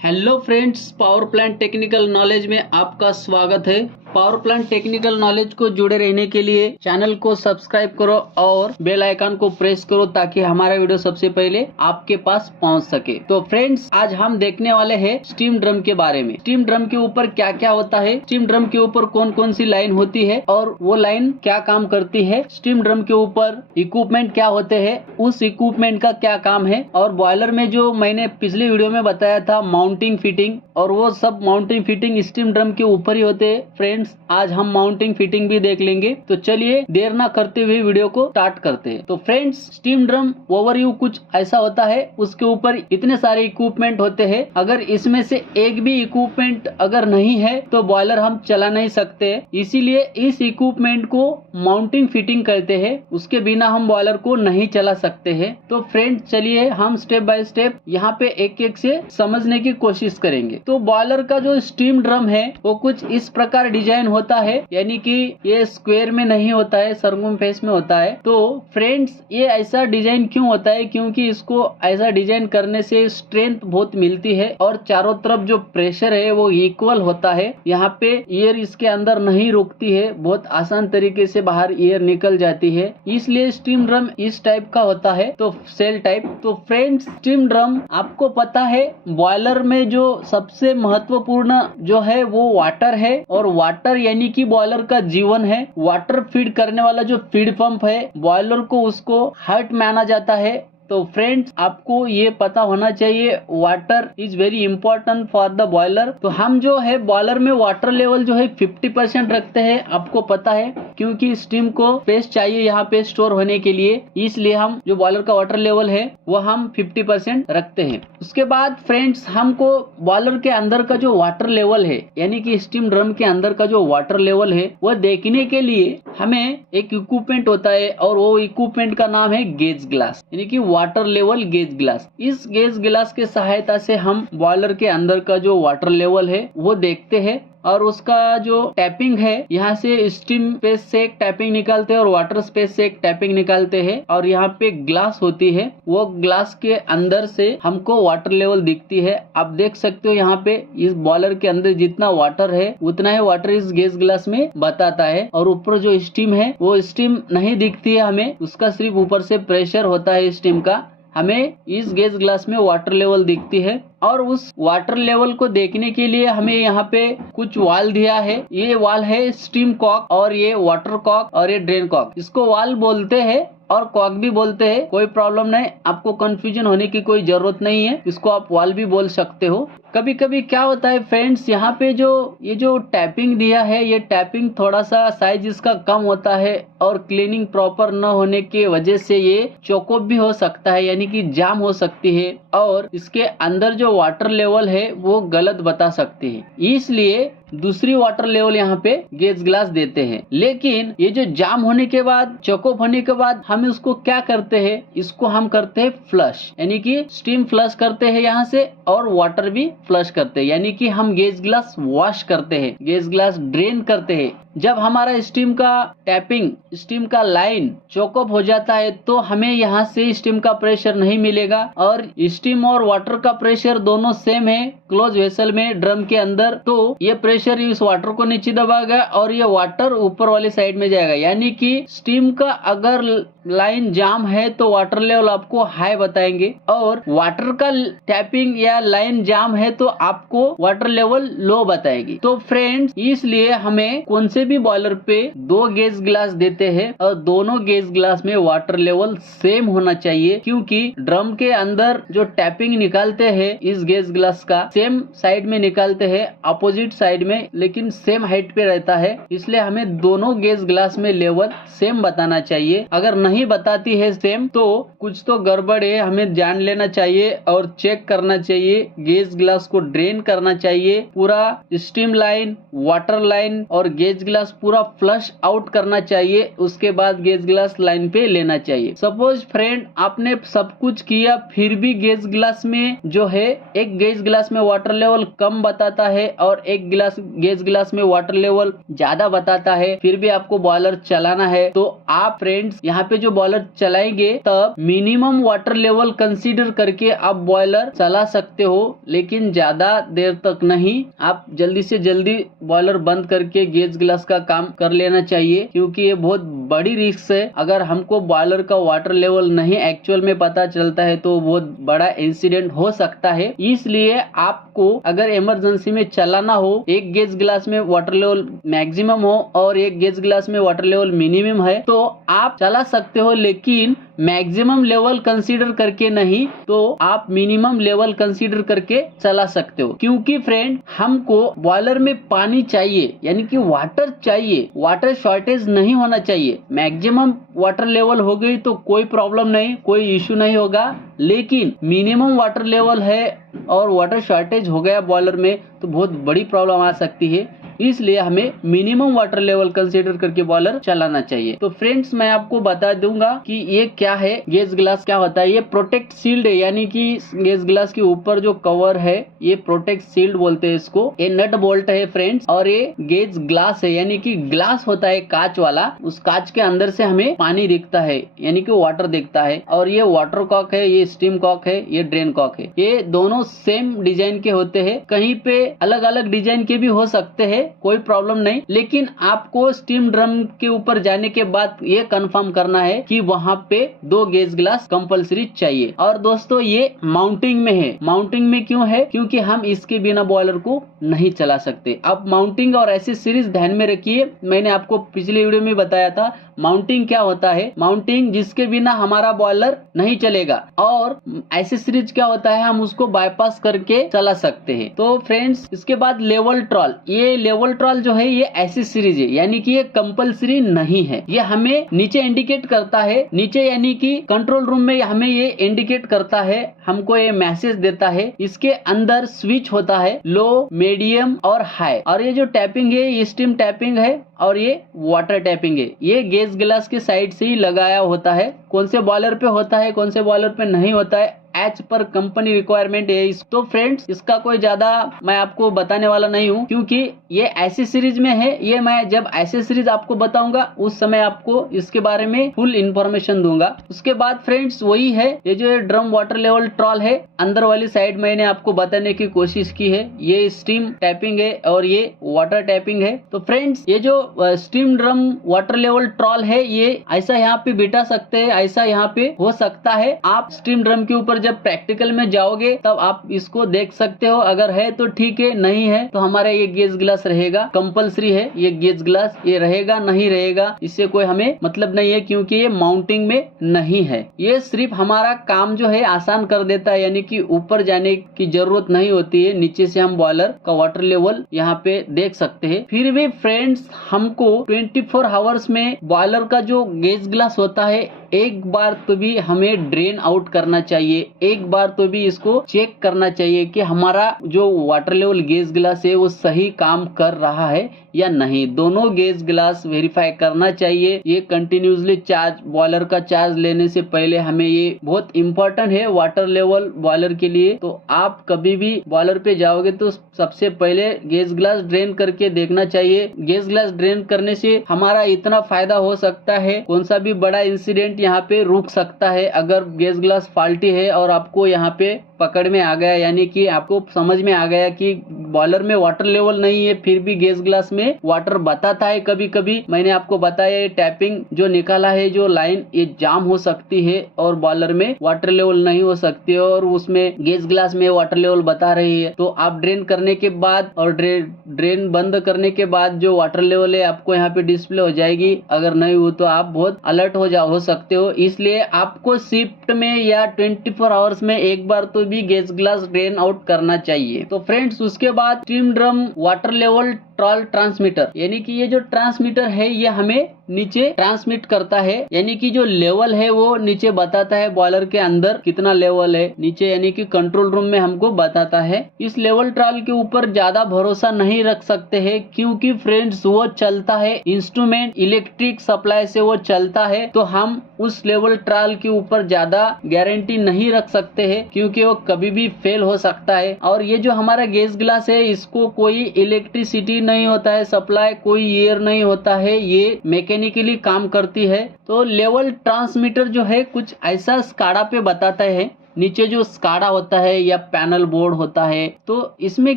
Hello friends, power plant technical knowledge में आपका स्वागत है। पावर प्लांट टेक्निकल नॉलेज को जुड़े रहने के लिए चैनल को सब्सक्राइब करो और बेल आइकन को प्रेस करो ताकि हमारा वीडियो सबसे पहले आपके पास पहुंच सके। तो फ्रेंड्स, आज हम देखने वाले हैं स्टीम ड्रम के बारे में। स्टीम ड्रम के ऊपर क्या क्या होता है, स्टीम ड्रम के ऊपर कौन कौन सी लाइन होती है और वो लाइन क्या काम करती है, स्टीम ड्रम के ऊपर इक्विपमेंट क्या होते हैं, उस इक्विपमेंट का क्या काम है, और बॉयलर में जो मैंने पिछले वीडियो में बताया था माउंटिंग फिटिंग, और वो सब माउंटिंग फिटिंग स्टीम ड्रम के ऊपर ही होते हैं। फ्रेंड्स, आज हम माउंटिंग फिटिंग भी देख लेंगे। तो चलिए देर ना करते हुए वीडियो को स्टार्ट करते हैं। तो फ्रेंड्स, स्टीम ड्रम ओवरव्यू कुछ ऐसा होता है। उसके ऊपर इतने सारे इक्विपमेंट होते हैं, अगर इसमें से एक भी इक्विपमेंट अगर नहीं है तो बॉयलर हम चला नहीं सकते। इसीलिए इस इक्विपमेंट को माउंटिंग फिटिंग कहते हैं। उसके बिना हम बॉयलर को नहीं चला सकते हैं। तो फ्रेंड्स, चलिए हम स्टेप बाय स्टेप यहाँ पे एक एक से समझने की कोशिश करेंगे। तो बॉयलर का जो स्टीम ड्रम है वो कुछ इस प्रकार डिजाइन होता है, यानी कि ये स्क्वायर में नहीं होता है, सरगुम फेस में होता है। तो फ्रेंड्स, ये ऐसा डिजाइन क्यों होता है? क्योंकि इसको ऐसा डिजाइन करने से स्ट्रेंथ बहुत मिलती है और चारों तरफ जो प्रेशर है वो इक्वल होता है। यहाँ पे एयर इसके अंदर नहीं रुकती है, बहुत आसान तरीके से बाहर एयर निकल जाती है। इसलिए स्टीम ड्रम इस टाइप का होता है, तो सेल टाइप। तो फ्रेंड्स, स्टीम ड्रम आपको पता है बॉयलर में जो सबसे महत्वपूर्ण जो है वो वाटर है, और वाटर यानी कि बॉयलर का जीवन है। वाटर फीड करने वाला जो फीड पंप है बॉयलर को, उसको हार्ट माना जाता है। तो फ्रेंड्स, आपको ये पता होना चाहिए water is very important for the boiler. तो हम जो है बॉयलर में वाटर लेवल जो है 50% रखते हैं, आपको पता है, क्योंकि स्टीम को स्पेस चाहिए यहाँ पे स्टोर होने के लिए। इसलिए हम जो बॉयलर का वाटर लेवल है वो हम 50% रखते हैं। उसके बाद फ्रेंड्स, हमको बॉयलर के अंदर का जो वाटर लेवल है, यानी कि स्टीम ड्रम के अंदर का जो वाटर लेवल है, वो देखने के लिए हमें एक इक्विपमेंट होता है, और वो इक्विपमेंट का नाम है गेज ग्लास, यानी कि वाटर लेवल गेज ग्लास। इस गेज ग्लास के सहायता से हम बॉयलर के अंदर का जो वाटर लेवल है वो देखते हैं, और उसका जो टैपिंग है, यहाँ से स्टीम स्पेस से एक टैपिंग निकालते हैं और वाटर स्पेस से एक टैपिंग निकालते हैं, और यहाँ पे ग्लास होती है, वो ग्लास के अंदर से हमको वाटर लेवल दिखती है। आप देख सकते हो यहाँ पे इस बॉयलर के अंदर जितना वाटर है उतना ही वाटर इस गेज ग्लास में बताता है, और ऊपर जो स्टीम है वो स्टीम नहीं दिखती है हमें, उसका सिर्फ ऊपर से प्रेशर होता है स्टीम का। हमें इस गेज ग्लास में वाटर लेवल दिखती है, और उस वाटर लेवल को देखने के लिए हमें यहाँ पे कुछ वाल दिया है। ये वाल है स्टीम कॉक, और ये वाटर कॉक, और ये ड्रेन कॉक। इसको वाल बोलते हैं और कॉक भी बोलते हैं, कोई प्रॉब्लम नहीं, आपको कंफ्यूजन होने की कोई जरूरत नहीं है, इसको आप वाल भी बोल सकते हो। कभी कभी क्या होता है फ्रेंड्स, यहाँ पे ये जो टैपिंग दिया है, ये टैपिंग थोड़ा सा साइज इसका कम होता है, और क्लीनिंग प्रॉपर न होने की वजह से ये चोकअप भी हो सकता है, यानी कि जाम हो सकती है, और इसके अंदर जो वाटर लेवल है वो गलत बता सकती है। इसलिए दूसरी वाटर लेवल यहाँ पे गेज ग्लास देते हैं। लेकिन ये जो जाम होने के बाद, चोकअप होने के बाद, हम इसको क्या करते हैं, इसको हम करते हैं फ्लश, यानी कि स्टीम फ्लश करते हैं यहाँ से, और वाटर भी फ्लश करते हैं, यानी कि हम गेज ग्लास वॉश करते हैं, गेज ग्लास ड्रेन करते हैं। जब हमारा स्टीम का टैपिंग, स्टीम का लाइन चोकअप हो जाता है तो हमें यहाँ से स्टीम का प्रेशर नहीं मिलेगा, और स्टीम और वाटर का प्रेशर दोनों सेम है क्लोज वेसल में ड्रम के अंदर। तो ये प्रेशर इस वाटर को नीचे दबाएगा और ये वाटर ऊपर वाली साइड में जाएगा, यानी कि स्टीम का अगर लाइन जाम है तो वाटर लेवल आपको हाई बताएंगे, और वाटर का टैपिंग या लाइन जाम है तो आपको वाटर लेवल लो बताएगी। तो फ्रेंड्स, इसलिए हमें कौन से भी बॉयलर पे 2 गेज ग्लास देते हैं, और दोनों गेज ग्लास में वाटर लेवल सेम होना चाहिए, क्योंकि ड्रम के अंदर जो टैपिंग निकालते हैं इस गेज ग्लास का सेम साइड में निकालते हैं, अपोजिट साइड में, लेकिन सेम हाइट पे रहता है। इसलिए हमें दोनों गेज ग्लास में लेवल सेम बताना चाहिए। अगर नहीं बताती है सेम तो कुछ तो गड़बड़ है, हमें जान लेना चाहिए और चेक करना चाहिए। गेज ग्लास को ड्रेन करना चाहिए, पूरा स्टीम लाइन, वाटर लाइन और गेज ग्लास पूरा फ्लश आउट करना चाहिए, उसके बाद गेज ग्लास लाइन पे लेना चाहिए। सपोज फ्रेंड, आपने सब कुछ किया फिर भी गेज ग्लास में जो है, एक गेज ग्लास में वाटर लेवल कम बताता है और एक गिलास गेज गिलास में वाटर लेवल ज्यादा बताता है, फिर भी आपको बॉयलर चलाना है, तो आप फ्रेंड्स यहाँ पे जो बॉयलर चलाएंगे तब मिनिमम वाटर लेवल कंसीडर करके आप बॉयलर चला सकते हो, लेकिन ज्यादा देर तक नहीं। आप जल्दी से जल्दी बॉयलर बंद करके गेज गिलास का काम कर लेना चाहिए, क्योंकि ये बहुत बड़ी रिस्क है। अगर हमको बॉयलर का वाटर लेवल नहीं एक्चुअल में पता चलता है तो बहुत बड़ा इंसिडेंट हो सकता है। इसलिए आपको अगर इमरजेंसी में चलाना हो, एक गेज गिलास में वाटर लेवल मैक्सिमम हो और एक गेज गिलास में वाटर लेवल मिनिमम है, तो आप चला सकते हो, लेकिन मैक्सिमम लेवल कंसीडर करके नहीं, तो आप मिनिमम लेवल कंसीडर करके चला सकते हो। क्योंकि फ्रेंड हमको बॉयलर में पानी चाहिए, यानी कि वाटर चाहिए, वाटर शॉर्टेज नहीं होना चाहिए। मैक्सिमम वाटर लेवल हो गई तो कोई प्रॉब्लम नहीं, कोई इश्यू नहीं होगा, लेकिन मिनिमम वाटर लेवल है और वाटर शॉर्टेज हो गया बॉयलर में तो बहुत बड़ी प्रॉब्लम आ सकती है। इसलिए हमें मिनिमम वाटर लेवल कंसीडर करके बॉयलर चलाना चाहिए। तो फ्रेंड्स मैं आपको बता दूंगा कि ये क्या है, गेज ग्लास क्या होता है। ये प्रोटेक्ट शील्ड है, यानी कि गेज ग्लास के ऊपर जो कवर है ये प्रोटेक्ट शील्ड बोलते हैं इसको। ये नट बोल्ट है फ्रेंड्स, और ये गेज ग्लास है, यानी कि ग्लास होता है कांच वाला, उस कांच के अंदर से हमें पानी दिखता है, यानी कि वाटर दिखता है। और ये वाटर कॉक है, ये स्टीम कॉक है, ये ड्रेन कॉक है। ये दोनों सेम डिजाइन के होते हैं, कहीं पे अलग अलग डिजाइन के भी हो सकते हैं, कोई प्रॉब्लम नहीं, लेकिन आपको स्टीम ड्रम के ऊपर जाने के बाद ये कंफर्म करना है कि वहाँ पे 2 गेज ग्लास कंपलसरी चाहिए। और दोस्तों ये माउंटिंग में है। माउंटिंग में क्यों है? क्योंकि हम इसके बिना बॉयलर को नहीं चला सकते। अब माउंटिंग और एक्सेसरीज ध्यान में रखिए, मैंने आपको पिछले वीडियो में बताया था माउंटिंग क्या होता है। माउंटिंग जिसके बिना हमारा बॉयलर नहीं चलेगा, और एक्सेसरीज क्या होता है, हम उसको बाईपास करके चला सकते हैं। तो फ्रेंड्स इसके बाद लेवल ट्रॉल, ये लेवल ट्रॉल जो है ये एक्सेसरीज है, यानी कि ये कंपलसरी नहीं है। ये हमें नीचे इंडिकेट करता है, नीचे यानी कि कंट्रोल रूम में हमें ये इंडिकेट करता है, हमको ये मैसेज देता है। इसके अंदर स्विच होता है, लो, मीडियम और हाई। और ये जो टैपिंग है ये स्टीम टैपिंग है और ये वाटर टैपिंग है। ये गेज ग्लास के साइड से ही लगाया होता है। कौन से बॉयलर पे होता है, कौन से बॉयलर पे नहीं होता है, एज पर कंपनी रिक्वायरमेंट है। तो फ्रेंड्स इसका कोई ज्यादा मैं आपको बताने वाला नहीं हूँ, क्योंकि ये एक्सेसरीज में है। ये मैं जब एक्सेसरीज आपको बताऊंगा उस समय आपको इसके बारे में फुल इंफॉर्मेशन दूंगा। उसके बाद फ्रेंड्स वही है, ये जो ड्रम वाटर लेवल ट्रॉल है, अंदर वाली साइड मैंने आपको बताने की कोशिश की है। ये स्टीम टैपिंग है और ये वाटर टैपिंग है। तो फ्रेंड्स ये जो steam drum water level troll है, ये ऐसा यहाँ पे बिठा सकते हैं, ऐसा यहाँ पे हो सकता है। आप स्टीम ड्रम के ऊपर जब प्रैक्टिकल में जाओगे तब आप इसको देख सकते हो, अगर है तो ठीक है, नहीं है तो हमारा ये गेज ग्लास रहेगा, कंपलसरी है ये गेज ग्लास, ये रहेगा नहीं रहेगा इससे कोई हमें मतलब नहीं है, क्योंकि ये माउंटिंग में नहीं है। ये सिर्फ हमारा काम जो है आसान कर देता है, यानी कि ऊपर जाने की जरूरत नहीं होती है, नीचे से हम बॉयलर का वाटर लेवल यहाँ पे देख सकते हैं। फिर भी फ्रेंड्स हमको 24 आवर्स में बॉयलर का जो गेज ग्लास होता है एक बार तो भी हमें ड्रेन आउट करना चाहिए, एक बार तो भी इसको चेक करना चाहिए कि हमारा जो वाटर लेवल गेज ग्लास है वो सही काम कर रहा है या नहीं। दोनों गेज ग्लास वेरीफाई करना चाहिए। ये कंटिन्यूसली चार्ज, बॉयलर का चार्ज लेने से पहले हमें ये बहुत इंपॉर्टेंट है वाटर लेवल बॉयलर के लिए। तो आप कभी भी बॉयलर पे जाओगे तो सबसे पहले गेज ग्लास ड्रेन करके देखना चाहिए। गेज ग्लास ड्रेन करने से हमारा इतना फायदा हो सकता है, कौन सा भी बड़ा इंसिडेंट यहाँ पे रुक सकता है। अगर गेज ग्लास फॉल्टी है और आपको यहाँ पे पकड़ में आ गया, यानी कि आपको समझ में आ गया कि बॉयलर में वाटर लेवल नहीं है, फिर भी गेज ग्लास में वाटर बताता है। कभी कभी मैंने आपको बताया ये टैपिंग जो निकाला है, जो लाइन, ये जाम हो सकती है और बॉयलर में वाटर लेवल नहीं हो सकती है, और उसमें गेज ग्लास में वाटर लेवल बता रही है। तो आप ड्रेन करने के बाद और ड्रेन बंद करने के बाद जो वाटर लेवल है आपको यहाँ पे डिस्प्ले हो जाएगी। अगर नहीं हो तो आप बहुत अलर्ट हो सकते हो। इसलिए आपको शिफ्ट में या 24 आवर्स में एक बार तो भी गेज ग्लास ड्रेन आउट करना चाहिए। तो फ्रेंड्स उसके बाद steam drum water level troll transmitter, यानी कि ये जो ट्रांसमीटर है ये हमें नीचे ट्रांसमिट करता है, यानी कि जो लेवल है वो नीचे बताता है बॉयलर के अंदर कितना लेवल है नीचे, यानी कि कंट्रोल रूम में हमको बताता है। इस लेवल ट्रायल के ऊपर ज्यादा भरोसा नहीं रख सकते हैं, क्योंकि फ्रेंड्स वो चलता है इंस्ट्रूमेंट इलेक्ट्रिक सप्लाई से वो चलता है, तो हम उस लेवल ट्रायल के ऊपर ज्यादा गारंटी नहीं रख सकते हैं, क्योंकि वो कभी भी फेल हो सकता है। और ये जो हमारा गैस ग्लास है इसको कोई इलेक्ट्रिसिटी नहीं होता है सप्लाई, कोई एयर नहीं होता है, ये मैकेनिकली काम करती है। तो लेवल ट्रांसमीटर जो है कुछ ऐसा स्काडा पे बताता है, नीचे जो स्काडा होता है या पैनल बोर्ड होता है। तो इसमें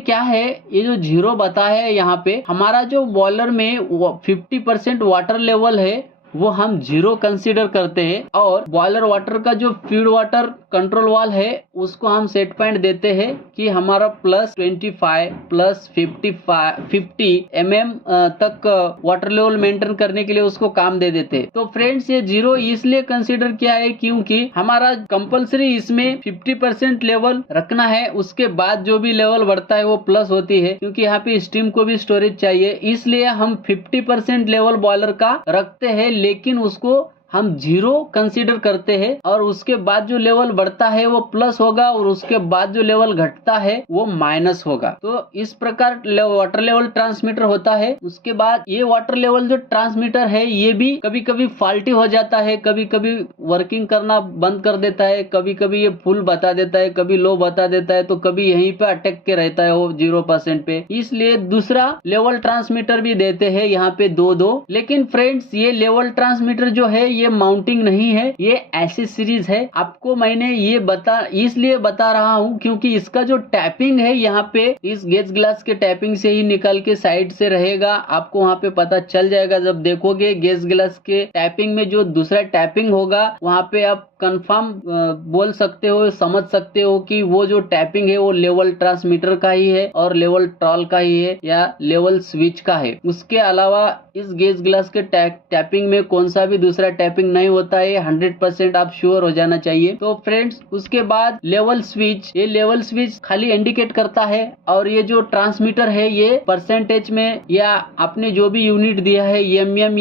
क्या है, ये जो 0 बताया है यहाँ पे, हमारा जो बॉयलर में 50% वाटर लेवल है वो हम 0 कंसीडर करते हैं, और बॉयलर वाटर का जो फीड वाटर कंट्रोल वाल है उसको हम सेट पॉइंट देते हैं कि हमारा +25 +50 mm तक वाटर लेवल मेंटेन करने के लिए उसको काम दे देते हैं। तो फ्रेंड्स ये 0 इसलिए कंसीडर किया है क्योंकि हमारा कंपलसरी इसमें 50% लेवल रखना है, उसके बाद जो भी लेवल बढ़ता है वो प्लस होती है, क्योंकि यहाँ पे स्टीम को भी स्टोरेज चाहिए, इसलिए हम 50% लेवल बॉयलर का रखते हैं, लेकिन उसको हम 0 कंसीडर करते हैं, और उसके बाद जो लेवल बढ़ता है वो प्लस होगा, और उसके बाद जो लेवल घटता है वो माइनस होगा। तो इस प्रकार वाटर लेवल ट्रांसमीटर होता है। उसके बाद ये वाटर लेवल जो ट्रांसमीटर है ये भी कभी कभी फॉल्टी हो जाता है, कभी कभी वर्किंग करना बंद कर देता है, कभी कभी ये फुल बता देता है, कभी लो बता देता है, तो कभी यहीं पे अटक के रहता है वो 0% पे, इसलिए दूसरा लेवल ट्रांसमीटर भी देते हैं यहाँ पे 2-2। लेकिन फ्रेंड्स ये लेवल ट्रांसमीटर जो है ये माउंटिंग नहीं है, ये एक्सेसरीज है। आपको मैंने ये इसलिए बता रहा हूँ क्योंकि इसका जो टैपिंग है यहाँ पे इस गैस ग्लास के टैपिंग से ही निकल के साइड से रहेगा, आपको वहाँ पे पता चल जाएगा। जब देखोगे गैस ग्लास के टैपिंग में जो दूसरा टैपिंग होगा वहाँ पे आप कंफर्म बोल सकते हो, समझ सकते हो कि वो जो टैपिंग है वो लेवल ट्रांसमीटर का ही है और लेवल ट्रॉल का ही है या लेवल स्विच का है। उसके अलावा इस गैस ग्लास के टैपिंग में कौन सा भी दूसरा टैपिंग नहीं होता है, 100% आप श्योर हो जाना चाहिए। तो फ्रेंड्स उसके बाद लेवल स्विच, ये लेवल स्विच खाली इंडिकेट करता है, और ये जो ट्रांसमीटर है ये परसेंटेज में या आपने जो भी यूनिट दिया है एमएम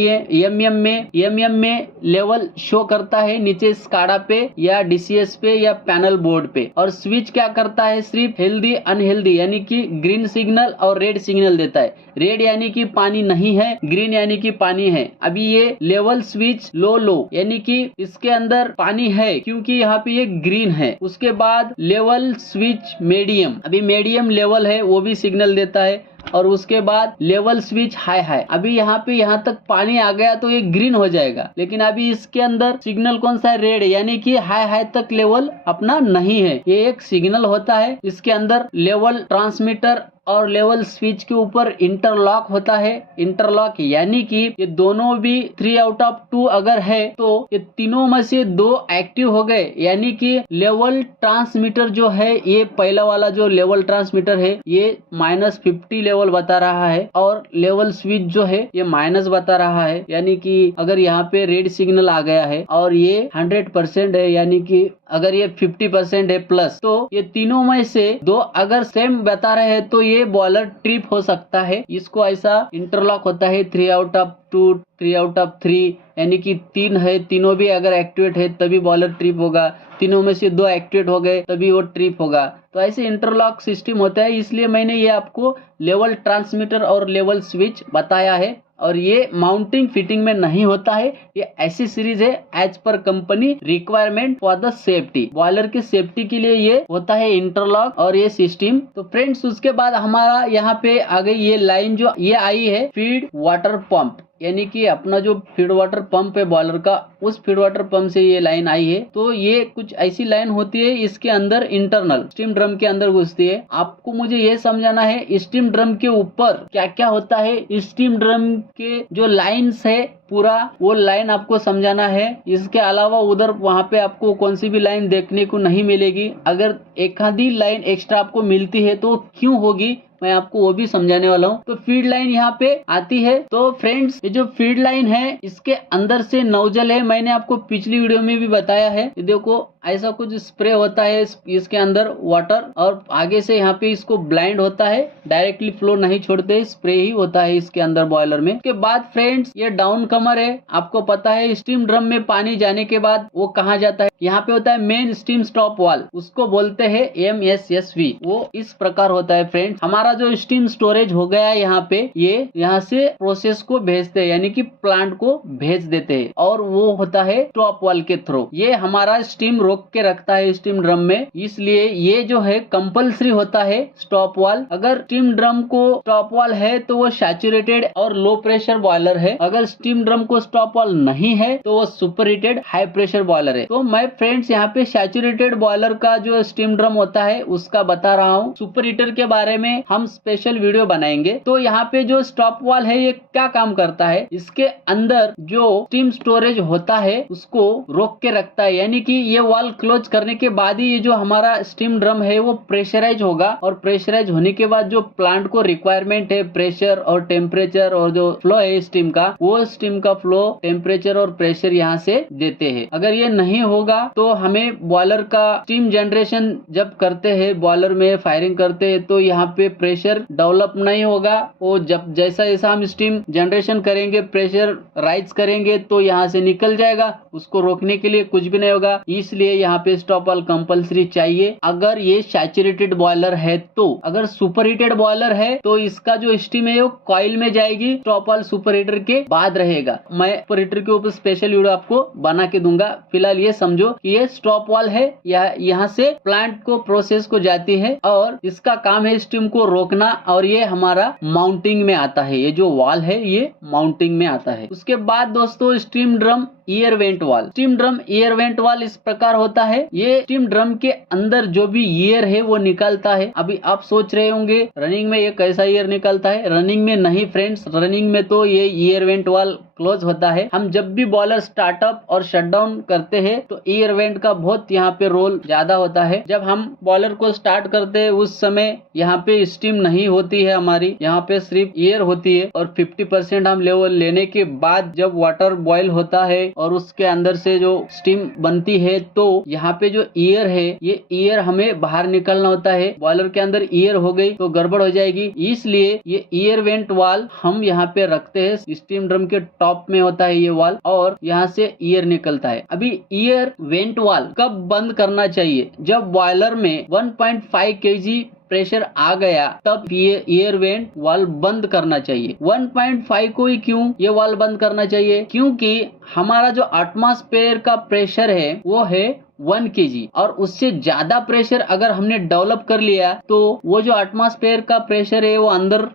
में लेवल शो करता है नीचे स्काडा पे या डीसीएस पे या पैनल बोर्ड पे। और स्विच क्या करता है, सिर्फ हेल्दी अनहेल्दी यानी कि ग्रीन सिग्नल और रेड सिग्नल देता है। रेड यानी कि पानी नहीं है, ग्रीन यानी कि पानी है। अभी ये लेवल स्विच लो यानी कि इसके अंदर पानी है क्योंकि यहाँ पे ये ग्रीन है। उसके बाद लेवल स्विच मीडियम, अभी मीडियम लेवल है वो भी सिग्नल देता है। और उसके बाद लेवल स्विच हाई, अभी यहाँ तक पानी आ गया तो ये ग्रीन हो जाएगा, लेकिन अभी इसके अंदर सिग्नल कौन सा है, रेड, यानी कि हाई तक लेवल अपना नहीं है। ये एक सिग्नल होता है, इसके अंदर लेवल ट्रांसमीटर और लेवल स्विच के ऊपर इंटरलॉक होता है। इंटरलॉक यानी कि ये दोनों भी 3 आउट ऑफ 2 अगर है तो ये तीनों में से 2 एक्टिव हो गए, यानी कि लेवल ट्रांसमीटर जो है ये पहला वाला जो लेवल ट्रांसमीटर है ये -50 लेवल बता रहा है, और लेवल स्विच जो है ये माइनस बता रहा है। यानी कि अगर यहाँ पे रेड सिग्नल आ गया है और ये 100% है, यानी कि अगर ये 50% है प्लस, तो ये तीनों में से 2 अगर सेम बता रहे हैं तो ये बॉयलर ट्रिप हो सकता है। इसको ऐसा इंटरलॉक होता है 3 आउट ऑफ 2, 3 आउट ऑफ 3, यानी कि 3 है, तीनों भी अगर एक्टिवेट है तभी बॉयलर ट्रिप होगा, तीनों में से 2 एक्टिवेट हो गए तभी वो ट्रिप होगा। तो ऐसे इंटरलॉक सिस्टम होता है, इसलिए मैंने ये आपको लेवल ट्रांसमीटर और लेवल स्विच बताया है। और ये माउंटिंग फिटिंग में नहीं होता है, ये ऐसी सीरीज है as per company requirement for the safety, boiler की सेफ्टी के लिए ये होता है इंटरलॉक और ये सिस्टम। तो फ्रेंड्स उसके बाद हमारा यहाँ पे आ गई ये लाइन जो ये आई है फीड वाटर पंप, यानी कि अपना जो फीड वाटर पंप है बॉयलर का, उस फीड वाटर पंप से ये लाइन आई है। तो ये कुछ ऐसी लाइन होती है, इसके अंदर इंटरनल स्टीम ड्रम के अंदर घुसती है। आपको मुझे ये समझाना है स्टीम ड्रम के ऊपर क्या क्या होता है, स्टीम ड्रम के जो लाइन्स है पूरा वो लाइन आपको समझाना है। इसके अलावा उधर वहाँ पे आपको कौन सी भी लाइन देखने को नहीं मिलेगी, अगर एक आधी लाइन एक्स्ट्रा आपको मिलती है तो क्यों होगी मैं आपको वो भी समझाने वाला हूँ। तो फीड लाइन यहाँ पे आती है। तो फ्रेंड्स ये जो फीड लाइन है इसके अंदर से नोजल है, मैंने आपको पिछली वीडियो में भी बताया है। देखो ऐसा कुछ स्प्रे होता है इसके अंदर वाटर, और आगे से यहाँ पे इसको ब्लाइंड होता है, डायरेक्टली फ्लो नहीं छोड़ते, स्प्रे ही होता है इसके अंदर बॉयलर में। उसके बाद फ्रेंड्स ये डाउन कमर है, आपको पता है स्टीम ड्रम में पानी जाने के बाद वो कहाँ जाता है, यहाँ पे होता है मेन स्टीम स्टॉप वाल, उसको बोलते हैं MSSV। वो इस प्रकार होता है फ्रेंड्स। हमारा जो स्टीम स्टोरेज हो गया है यहाँ पे, ये यहाँ से प्रोसेस को भेजते हैं, यानी कि प्लांट को भेज देते हैं, और वो होता है स्टॉप वाल के थ्रू। ये हमारा स्टीम रोक के रखता है स्टीम ड्रम में, इसलिए ये जो है कंपल्सरी होता है स्टॉप वाल। अगर स्टीम ड्रम को स्टॉप वाल है तो वो सैचुरेटेड और लो प्रेशर बॉयलर है, अगर स्टीम ड्रम को स्टॉप वाल नहीं है तो वो super heated high pressure boiler है। तो मैं फ्रेंड्स यहाँ पे सैचुरेटेड बॉयलर का जो स्टीम ड्रम होता है उसका बता रहा हूँ। सुपर हीटर के बारे में हम स्पेशल वीडियो बनाएंगे। तो यहाँ पे जो स्टॉप वाल है ये क्या काम करता है, इसके अंदर जो स्टीम स्टोरेज होता है उसको रोक के रखता है, यानी कि ये वाल क्लोज करने के बाद ही ये जो हमारा स्टीम ड्रम है वो प्रेशराइज होगा, और प्रेशराइज होने के बाद जो प्लांट को रिक्वायरमेंट है प्रेशर और टेम्परेचर और जो फ्लो है स्टीम का, वो स्टीम का फ्लो टेम्परेचर और प्रेशर यहाँ से देते हैं। अगर ये नहीं होगा तो हमें बॉयलर का स्टीम जनरेशन जब करते हैं, बॉयलर में फायरिंग करते हैं, तो यहाँ पे प्रेशर डेवलप नहीं होगा। वो जब जैसा जैसा हम स्टीम जनरेशन करेंगे, प्रेशर राइज करेंगे तो यहाँ से निकल जाएगा, उसको रोकने के लिए कुछ भी नहीं होगा। इसलिए यहाँ पे स्टॉप वाल कंपल्सरी चाहिए अगर ये सैचुरेटेड बॉयलर है। तो अगर सुपर हीटेड बॉयलर है तो इसका जो स्टीम है वो कॉइल में जाएगी, स्टॉप वाल सुपर हीटर के बाद रहेगा। मैं सुपर हीटर के ऊपर स्पेशल वीडियो आपको बना के दूंगा। फिलहाल ये समझो कि ये स्टॉप वाल है, यहाँ से प्लांट को प्रोसेस को जाती है और इसका काम है स्टीम को रोकना, और ये हमारा माउंटिंग में आता है। ये जो वाल है ये माउंटिंग में आता है। उसके बाद दोस्तों स्टीम ड्रम ईयर वेंट वाल। स्टीम ड्रम ईयर वेंट वाल इस प्रकार होता है। ये स्टीम ड्रम के अंदर जो भी ईयर है वो निकलता है। अभी आप सोच रहे होंगे रनिंग में ये कैसा ईयर निकलता है। रनिंग में नहीं फ्रेंड्स, रनिंग में तो ये ईयर वेंट वाल क्लोज होता है। हम जब भी बॉयलर स्टार्टअप और शटडाउन करते हैं तो ईयर वेंट का बहुत यहाँ पे रोल ज्यादा होता है। जब हम बॉयलर को स्टार्ट करते हैं उस समय यहाँ पे स्टीम नहीं होती है हमारी, यहाँ पे सिर्फ ईयर होती है, और 50% हम लेवल लेने के बाद जब वाटर बॉयल होता है और उसके अंदर से जो स्टीम बनती है तो यहाँ पे जो ईयर है ये ईयर हमें बाहर निकलना होता है। बॉयलर के अंदर ईयर हो गई तो गड़बड़ हो जाएगी, इसलिए ये ईयर वेंट वाल हम यहाँ पे रखते हैं। स्टीम ड्रम के टॉप में होता है ये वाल, और यहाँ से ईयर निकलता है। अभी ईयर वेंट वाल कब बंद करना चाहिए, जब बॉयलर में 1.5 kg प्रेशर आ गया तब ये ईयर वेंट वाल बंद करना चाहिए। 1.5 को ही क्यों ये वाल बंद करना चाहिए, क्योंकि हमारा जो एटमॉस्फेयर का प्रेशर है वो है 1 kg, और उससे ज्यादा प्रेशर अगर हमने डेवलप कर लिया तो वो जो एटमॉस्फेयर का प्रेशर है वो अंदर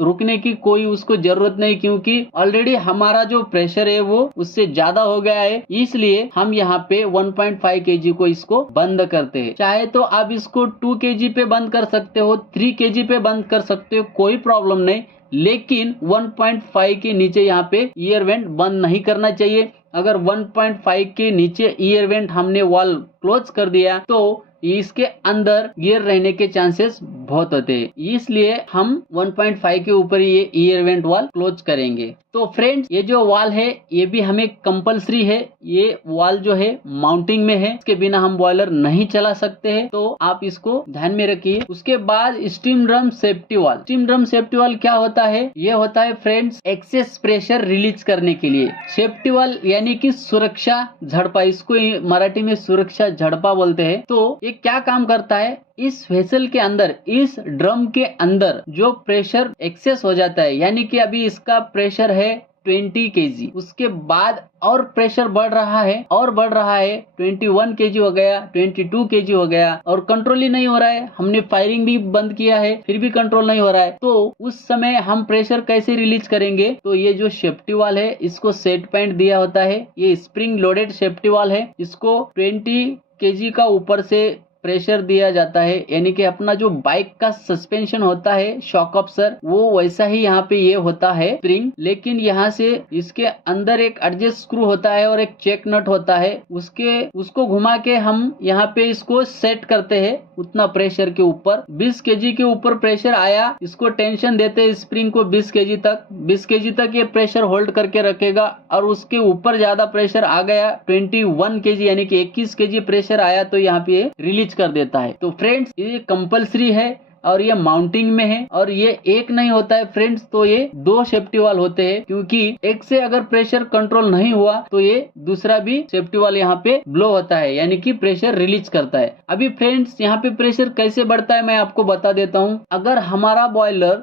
रुकने की कोई उसको जरूरत नहीं, क्योंकि ऑलरेडी हमारा जो प्रेशर है वो उससे ज्यादा हो गया है। इसलिए हम यहाँ पे 1.5 kg को इसको बंद करते हैं। चाहे तो आप इसको 2 kg पे बंद कर सकते हो, 3 kg पे बंद कर सकते हो, कोई प्रॉब्लम नहीं, लेकिन 1.5 के नीचे यहाँ पे ईयर वेंट बंद नहीं करना चाहिए। अगर 1.5 के नीचे ईयर वेंट हमने वाल क्लोज कर दिया तो इसके अंदर गियर रहने के चांसेस बहुत होते हैं, इसलिए हम 1.5 के ऊपर ये ईयर वेंट वाल क्लोज करेंगे। तो फ्रेंड्स ये जो वाल है ये भी हमें कंपलसरी है। ये वाल जो है माउंटिंग में है, इसके बिना हम बॉयलर नहीं चला सकते हैं, तो आप इसको ध्यान में रखिए। उसके बाद स्टीम ड्रम सेफ्टी वाल। स्टीम ड्रम सेफ्टी वाल क्या होता है, ये होता है फ्रेंड्स एक्सेस प्रेशर रिलीज करने के लिए। सेफ्टी वाल यानी कि सुरक्षा झड़पा, इसको मराठी में सुरक्षा झड़पा बोलते हैं। तो ये क्या काम करता है, इस वेसल के अंदर, इस ड्रम के अंदर जो प्रेशर एक्सेस हो जाता है, यानी कि अभी इसका प्रेशर है 20 kg, उसके बाद और प्रेशर बढ़ रहा है और बढ़ रहा है, 21 kg हो गया, 22 kg हो गया, और कंट्रोल ही नहीं हो रहा है। हमने फायरिंग भी बंद किया है फिर भी कंट्रोल नहीं हो रहा है, तो उस समय हम प्रेशर कैसे रिलीज करेंगे। तो ये जो सेफ्टी वाल है इसको सेट पॉइंट दिया होता है। ये स्प्रिंग लोडेड सेफ्टी वाल है, इसको 20 kg का ऊपर से प्रेशर दिया जाता है, यानी कि अपना जो बाइक का सस्पेंशन होता है शॉक अब्सर, वो वैसा ही यहाँ पे ये होता है स्प्रिंग, लेकिन यहाँ से इसके अंदर एक एडजस्ट स्क्रू होता है और एक चेक नट होता है, उसको घुमा के हम यहाँ पे इसको सेट करते हैं उतना प्रेशर के ऊपर। 20 केजी के ऊपर प्रेशर आया, इसको टेंशन देते हैं स्प्रिंग को 20 केजी तक ये प्रेशर होल्ड करके रखेगा, और उसके ऊपर ज्यादा प्रेशर आ गया 21 केजी यानी कि 21 केजी प्रेशर आया तो यहाँ पे रिलीज कर देता है। तो फ्रेंड्स ये कंपल्सरी है और ये माउंटिंग में है, और ये एक नहीं होता है फ्रेंड्स, तो ये 2 सेफ्टी वाल होते हैं, क्योंकि एक से अगर प्रेशर कंट्रोल नहीं हुआ तो ये दूसरा भी सेफ्टी वाल यहाँ पे ब्लो होता है, यानी कि प्रेशर रिलीज करता है। अभी फ्रेंड्स यहाँ पे प्रेशर कैसे बढ़ता है मैं आपको बता देता हूँ। अगर हमारा बॉयलर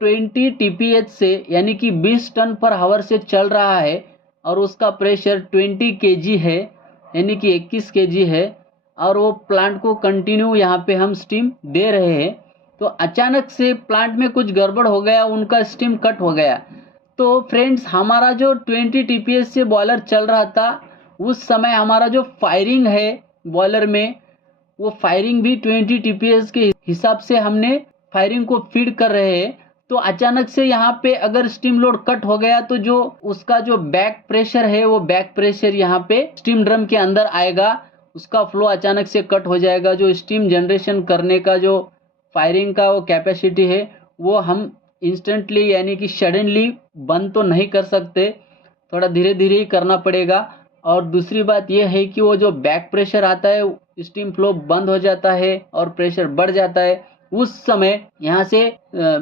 20 TPH से यानी कि 20 टन पर आवर से चल रहा है और उसका प्रेशर 20 kg है यानी कि 21 kg है, और वो प्लांट को कंटिन्यू यहाँ पे हम स्टीम दे रहे हैं, तो अचानक से प्लांट में कुछ गड़बड़ हो गया, उनका स्टीम कट हो गया, तो फ्रेंड्स हमारा जो 20 TPH से बॉयलर चल रहा था उस समय हमारा जो फायरिंग है बॉयलर में, वो फायरिंग भी 20 TPH के हिसाब से हमने फायरिंग को फीड कर रहे हैं। तो अचानक से यहाँ पे अगर स्टीम लोड कट हो गया तो जो उसका जो बैक प्रेशर है वो बैक प्रेशर यहाँ पे स्टीम ड्रम के अंदर आएगा, उसका फ्लो अचानक से कट हो जाएगा। जो स्टीम जनरेशन करने का जो फायरिंग का वो कैपेसिटी है वो हम इंस्टेंटली यानी कि सडनली बंद तो नहीं कर सकते, थोड़ा धीरे धीरे ही करना पड़ेगा। और दूसरी बात यह है कि वो जो बैक प्रेशर आता है स्टीम फ्लो बंद हो जाता है और प्रेशर बढ़ जाता है। उस समय यहाँ से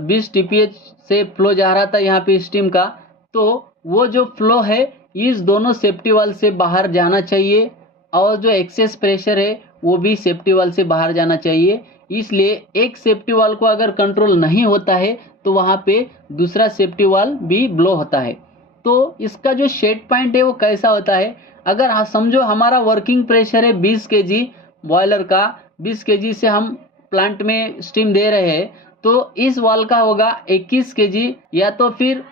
20 TPH से फ्लो जा रहा था यहाँ पे स्टीम का, तो वो जो फ्लो है इस दोनों सेफ्टी वाल से बाहर जाना चाहिए, और जो एक्सेस प्रेशर है वो भी सेफ्टी वाल से बाहर जाना चाहिए। इसलिए एक सेफ्टी वाल को अगर कंट्रोल नहीं होता है तो वहाँ पे दूसरा सेफ्टी वाल भी ब्लो होता है। तो इसका जो सेट पॉइंट है वो कैसा होता है, अगर समझो हमारा वर्किंग प्रेशर है 20 kg बॉयलर का, 20 kg से हम प्लांट में स्टीम दे रहे हैं, तो इस वाल का होगा 21 kg, या तो फिर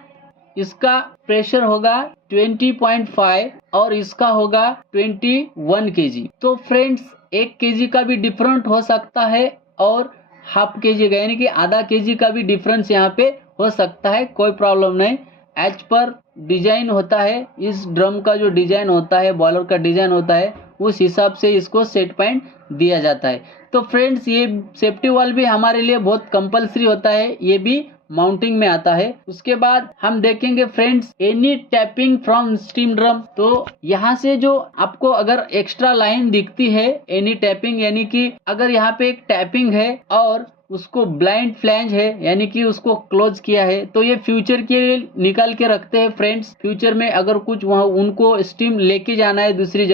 इसका प्रेशर होगा 20.5 और इसका होगा 21 kg। तो फ्रेंड्स 1 kg का भी डिफरेंट हो सकता है और हाफ kg का यानी कि आधा kg का भी डिफरेंस यहाँ पे हो सकता है, कोई प्रॉब्लम नहीं। एज पर डिजाइन होता है, इस ड्रम का जो डिजाइन होता है, बॉयलर का डिजाइन होता है, उस हिसाब से इसको सेट पॉइंट दिया जाता है। तो फ्रेंड्स ये सेफ्टी वाल भी हमारे लिए बहुत कंपलसरी होता है, ये भी माउंटिंग में आता है। उसके बाद हम देखेंगे friends any tapping from steam drum. तो यहाँ से जो आपको अगर एक्स्ट्रा लाइन दिखती है एनी टैपिंग, यानी कि अगर यहाँ पे एक टैपिंग है और उसको ब्लाइंड फ्लैंज है यानी कि उसको क्लोज किया है, तो ये फ्यूचर के लिए निकाल के रखते हैं फ्रेंड्स। फ्यूचर में अगर कुछ वहाँ उनको स्टीम लेके जाना है दूसरी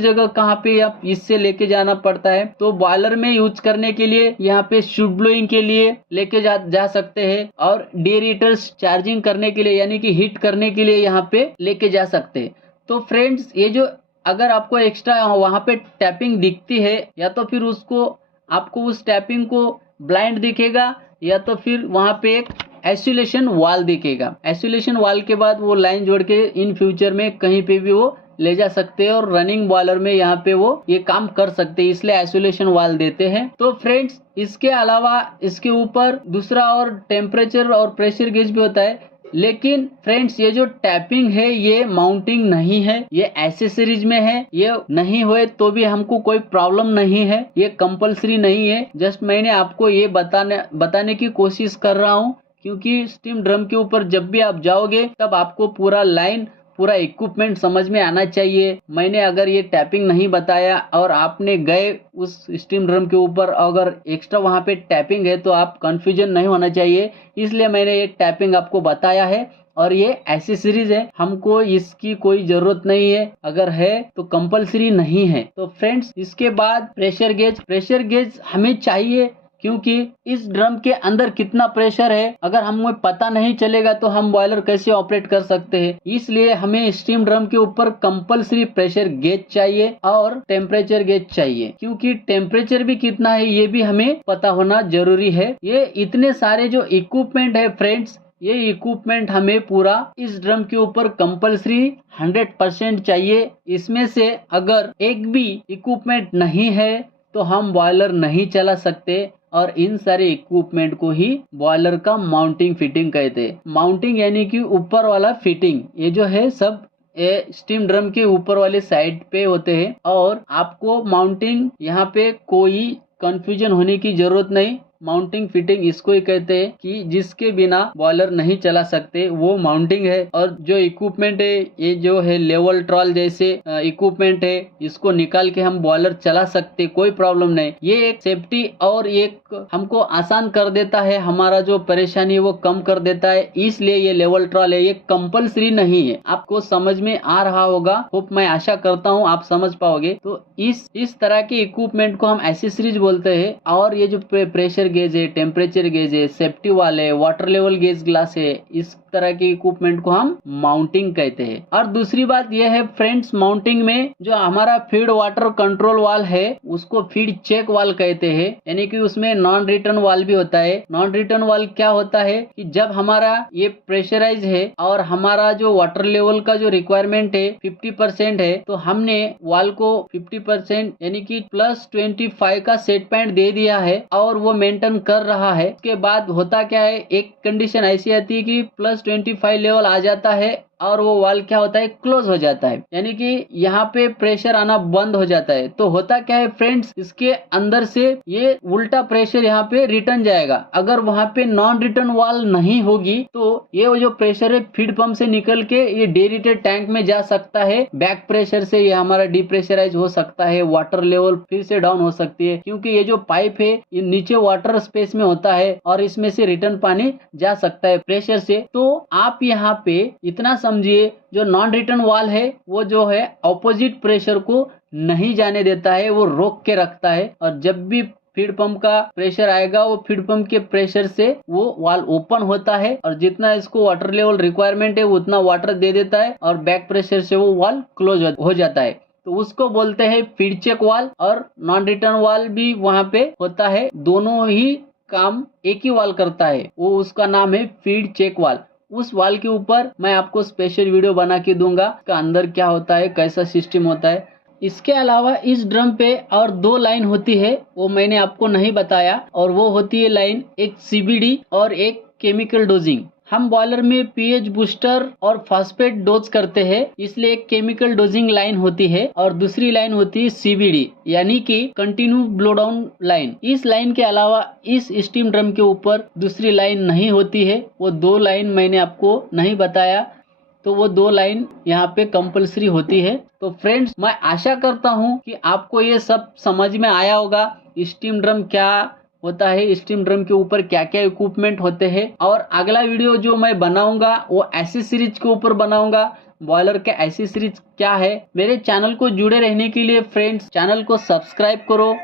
जगह कहाँ पे आप इससे लेके जाना पड़ता है, तो बॉयलर में यूज करने के लिए यहाँ पे शूट ब्लोइंग के लिए लेके जा सकते हैं, और डेरिएटर्स चार्जिंग करने के लिए यानी कि हीट करने के लिए यहाँ पे लेके जा सकते हैं। तो फ्रेंड्स ये जो अगर आपको एक्स्ट्रा वहाँ पे टैपिंग दिखती है, या तो फिर आपको उस टैपिंग को ब्लाइंड दिखेगा, या तो फिर वहाँ पे एक आइसोलेशन वाल दिखेगा। आइसोलेशन वाल के बाद वो लाइन जोड़ के इन फ्यूचर में कहीं पे भी वो ले जा सकते हैं, और रनिंग बॉयलर में यहाँ पे वो ये काम कर सकते हैं, इसलिए आइसोलेशन वाल देते हैं। तो फ्रेंड्स इसके अलावा इसके ऊपर दूसरा और टेम्परेचर और प्रेशर गेज भी होता है, लेकिन फ्रेंड्स ये जो टैपिंग है ये माउंटिंग नहीं है, ये एसेसरीज में है, ये नहीं हुए तो भी हमको कोई प्रॉब्लम नहीं है, ये कंपलसरी नहीं है। जस्ट मैंने आपको ये बताने की कोशिश कर रहा हूँ, क्योंकि स्टीम ड्रम के ऊपर जब भी आप जाओगे तब आपको पूरा लाइन पूरा इक्विपमेंट समझ में आना चाहिए। मैंने अगर ये टैपिंग नहीं बताया और आपने गए उस स्टीम ड्रम के ऊपर अगर एक्स्ट्रा वहाँ पे टैपिंग है तो आप कंफ्यूजन नहीं होना चाहिए, इसलिए मैंने एक टैपिंग आपको बताया है। और ये एसेसरीज है, हमको इसकी कोई जरूरत नहीं है, अगर है तो कंपलसरी नहीं है। तो फ्रेंड्स इसके बाद प्रेशर गेज हमें चाहिए, क्योंकि इस ड्रम के अंदर कितना प्रेशर है अगर हमें पता नहीं चलेगा तो हम बॉयलर कैसे ऑपरेट कर सकते हैं। इसलिए हमें स्टीम ड्रम के ऊपर कंपलसरी प्रेशर गेज चाहिए और टेम्परेचर गेज चाहिए, क्योंकि टेम्परेचर भी कितना है ये भी हमें पता होना जरूरी है। ये इतने सारे जो इक्विपमेंट है फ्रेंड्स, ये इक्विपमेंट हमें पूरा इस ड्रम के ऊपर कंपलसरी 100% चाहिए। इसमें से अगर एक भी इक्विपमेंट नहीं है तो हम बॉयलर नहीं चला सकते। और इन सारे इक्विपमेंट को ही बॉयलर का माउंटिंग फिटिंग कहते हैं। माउंटिंग यानी कि ऊपर वाला फिटिंग, ये जो है सब ये स्टीम ड्रम के ऊपर वाले साइड पे होते हैं। और आपको माउंटिंग यहाँ पे कोई कंफ्यूजन होने की जरूरत नहीं। माउंटिंग फिटिंग इसको ही कहते हैं कि जिसके बिना बॉयलर नहीं चला सकते, वो माउंटिंग है। और जो इक्विपमेंट है, ये जो है लेवल ट्रॉल जैसे इक्विपमेंट है, इसको निकाल के हम बॉयलर चला सकते, कोई प्रॉब्लम नहीं। ये एक सेफ्टी और एक हमको आसान कर देता है, हमारा जो परेशानी है वो कम कर देता है। इसलिए ये लेवल ट्रॉल है, ये कंपल्सरी नहीं है। आपको समझ में आ रहा होगा, होप मैं आशा करता हूँ आप समझ पाओगे। तो इस तरह के इक्विपमेंट को हम एक्सेसरीज बोलते हैं। और ये जो प्रेशर गेज है, टेम्परेचर गेज है, सेफ्टी वाल है, वाटर लेवल गेज ग्लास है, इस तरह के इक्विपमेंट को हम माउंटिंग कहते हैं। और दूसरी बात यह है फ्रेंड्स, माउंटिंग में जो हमारा फीड वाटर कंट्रोल वाल है उसको फीड चेक वाल कहते हैं। यानी कि उसमें नॉन रिटर्न वाल भी होता है। नॉन रिटर्न वाल क्या होता है कि जब हमारा ये प्रेशराइज है और हमारा जो वाटर लेवल का जो रिक्वायरमेंट है 50% है, तो हमने वाल को 50% यानी कि +25 का सेट पॉइंट दे दिया है और वो मेंटेन कर रहा है। उसके बाद होता क्या है, एक कंडीशन ऐसी आती है कि +25 लेवल आ जाता है और वो वाल क्या होता है, क्लोज हो जाता है। यानी कि यहाँ पे प्रेशर आना बंद हो जाता है। तो होता क्या है फ्रेंड्स, इसके अंदर से ये उल्टा प्रेशर यहाँ पे रिटर्न जाएगा। अगर वहाँ पे नॉन रिटर्न वाल नहीं होगी तो ये जो प्रेशर है फीड पंप से निकल के ये डेरिटेड टैंक में जा सकता है। बैक प्रेशर से ये हमारा डिप्रेशराइज हो सकता है, वाटर लेवल फिर से डाउन हो सकती है, क्योंकि ये जो पाइप है ये नीचे वाटर स्पेस में होता है और इसमें से रिटर्न पानी जा सकता है प्रेशर से। तो आप यहाँ पे इतना समझिए, जो नॉन रिटर्न वाल है वो जो है ऑपोजिट प्रेशर को नहीं जाने देता है, वो रोक के रखता है। और जब भी फीड पंप का प्रेशर आएगा, वो फीड पंप के प्रेशर से वो वाल ओपन होता है और जितना इसको वाटर लेवल रिक्वायरमेंट है उतना वाटर दे देता है और बैक प्रेशर से वो वाल क्लोज हो जाता है। तो उसको बोलते हैं फीड चेक वाल। और नॉन रिटर्न वाल भी वहाँ पे होता है, दोनों ही काम एक ही वाल करता है, वो उसका नाम है फीड चेक वाल। उस वाल के ऊपर मैं आपको स्पेशल वीडियो बना के दूंगा, इसका अंदर क्या होता है, कैसा सिस्टम होता है। इसके अलावा इस ड्रम पे और 2 लाइन होती है, वो मैंने आपको नहीं बताया, और वो होती है लाइन एक CBD और एक केमिकल डोजिंग। हम बॉयलर में पीएच बूस्टर और फास्फेट डोज करते हैं, इसलिए एक केमिकल डोजिंग लाइन होती है और दूसरी लाइन होती है CBD यानी कि कंटिन्यू ब्लो डाउन लाइन। इस लाइन के अलावा इस स्टीम ड्रम के ऊपर दूसरी लाइन नहीं होती है। वो 2 लाइन मैंने आपको नहीं बताया, तो वो 2 लाइन यहाँ पे कंपलसरी होती है। तो फ्रेंड्स, मैं आशा करता हूँ कि आपको ये सब समझ में आया होगा, स्टीम ड्रम क्या होता है, स्टीम ड्रम के ऊपर क्या क्या इक्विपमेंट होते हैं। और अगला वीडियो जो मैं बनाऊंगा वो एक्सेसरीज के ऊपर बनाऊंगा, बॉयलर के एक्सेसरीज क्या है। मेरे चैनल को जुड़े रहने के लिए फ्रेंड्स, चैनल को सब्सक्राइब करो,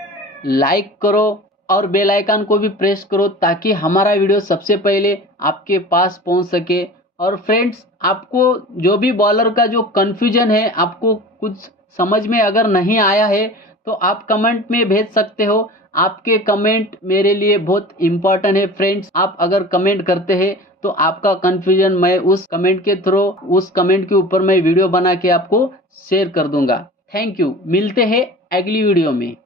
लाइक करो और बेल आइकन को भी प्रेस करो, ताकि हमारा वीडियो सबसे पहले आपके पास पहुंच सके। और फ्रेंड्स, आपको जो भी बॉयलर का जो कंफ्यूजन है, आपको कुछ समझ में अगर नहीं आया है तो आप कमेंट में भेज सकते हो। आपके कमेंट मेरे लिए बहुत इम्पोर्टेंट है फ्रेंड्स। आप अगर कमेंट करते हैं तो आपका कंफ्यूजन मैं उस कमेंट के थ्रू, उस कमेंट के ऊपर मैं वीडियो बना के आपको शेयर कर दूंगा। Thank you. मिलते हैं अगली वीडियो में।